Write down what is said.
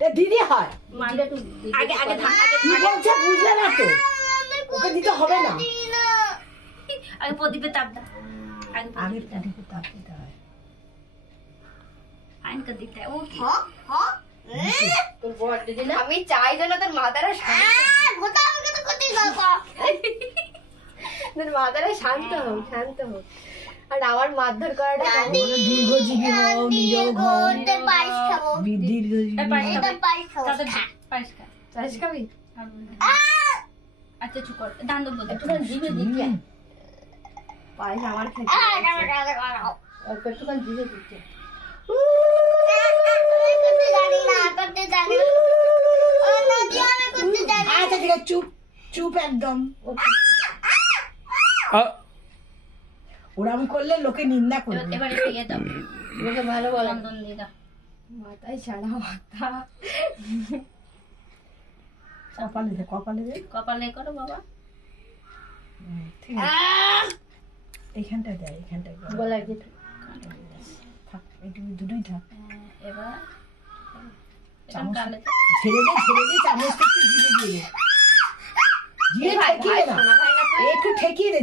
দিদি হয় মানটা একটু আগে আগে কি বলছে বুঝলে না তো ওকে দিতে হবে না আগে প্রদীপে তাপ দাও আগে আগে প্রদীপে তাপ দিতে হয় আইনটা দিতে ও কি তোর বড় দিদি না আমি চাই যেন তোর মাথাটা তোর মাথাটা শান্ত হোক শান্ত হোক আর আমার মারধর করাটা দীর্ঘজীবী হও নিরোগ হও দীর্ঘজীবী পায়েস খা চাষ খাবি আচ্ছা চুপ কর দান দেবো একটুখানি জিভে দিচ্ছে পায়েস আমার খেতে অল্প একটুখানি জিভে দিচ্ছে আচ্ছা ঠিক আছে চুপ চুপ একদম ওরম করলে লোকে নিন্দা করবে এবারে দিয়ে দাও লোকে ভালো বলে চন্দন দিয়ে দাও মাথায় সারা মাথা কপালে দে কপালে দে কপালে করো বাবা ঠিক আছে এইখানটায় দেয় এইখানটায় গলায় দিয়ে থাক এইটুকু দুটোই থাক এবার চামচ কালে ছেড়ে দে চামচটা একটু জিরে দিয়ে দে জিরে ঠেকিয়ে না ভাই না একটু ঠেকিয়ে দে